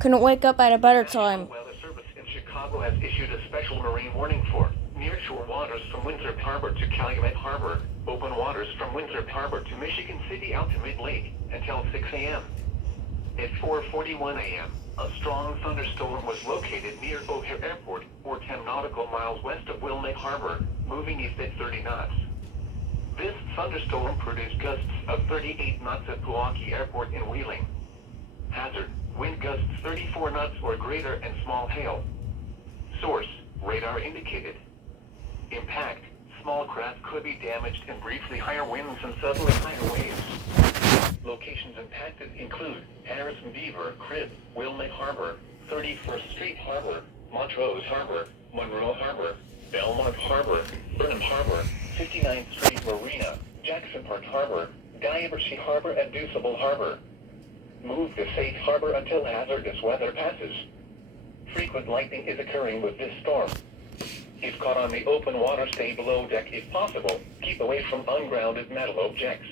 Couldn't wake up at a better National time. Weather Service in Chicago has issued a special marine warning for nearshore waters from Winthrop Harbor to Calumet Harbor, open waters from Winthrop Harbor to Michigan City out to Mid-Lake until 6 a.m. At 4:41 a.m., a strong thunderstorm was located near O'Hare Airport, or 10 nautical miles west of Wilmette Harbor, moving east at 30 knots. This thunderstorm produced gusts of 38 knots at Pewaukee Airport in Wheeling. Hazard: wind gusts 34 knots or greater and small hail. Source: radar indicated. Impact: small craft could be damaged and briefly higher winds and suddenly higher waves. Locations impacted include Harrison Beaver Crib, Wilmette Harbor, 31st Street Harbor, Montrose Harbor, Monroe Harbor, Belmont Harbor, Burnham Harbor, 59th Street Marina, Jackson Park Harbor, Guyabercy Harbor, and Deuceable Harbor. Move to safe harbor until hazardous weather passes. Frequent lightning is occurring with this storm. If caught on the open water, stay below deck if possible. Keep away from ungrounded metal objects.